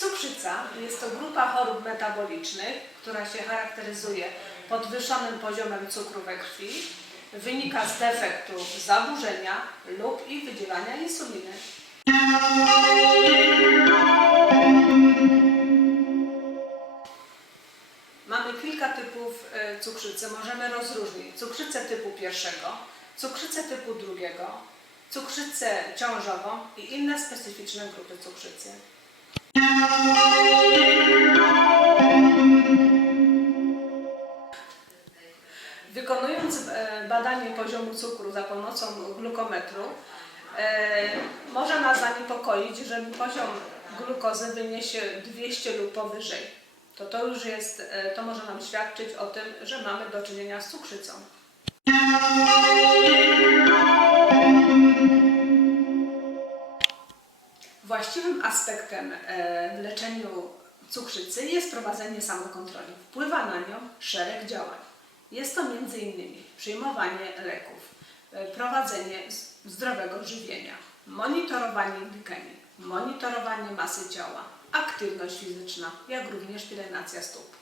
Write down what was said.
Cukrzyca jest to grupa chorób metabolicznych, która się charakteryzuje podwyższonym poziomem cukru we krwi, wynika z defektu zaburzenia lub i wydzielania insuliny. Mamy kilka typów e, cukrzycy. Możemy rozróżnić cukrzycę typu pierwszego, cukrzycę typu drugiego, cukrzycę ciążową i inne specyficzne grupy cukrzycy. Wykonując e, badanie poziomu cukru za pomocą glukometru, e, może nas zaniepokoić, że poziom glukozy wyniesie 200 lub powyżej. To to już jest, e, to może nam świadczyć o tym, że mamy do czynienia z cukrzycą. Właściwym aspektem e, w leczeniu cukrzycy jest prowadzenie samokontroli. Wpływa na nią szereg działań. Jest to m.in. przyjmowanie leków, e, prowadzenie zdrowego żywienia, monitorowanie glikemii, monitorowanie masy ciała, aktywność fizyczna, jak również pielęgnacja stóp.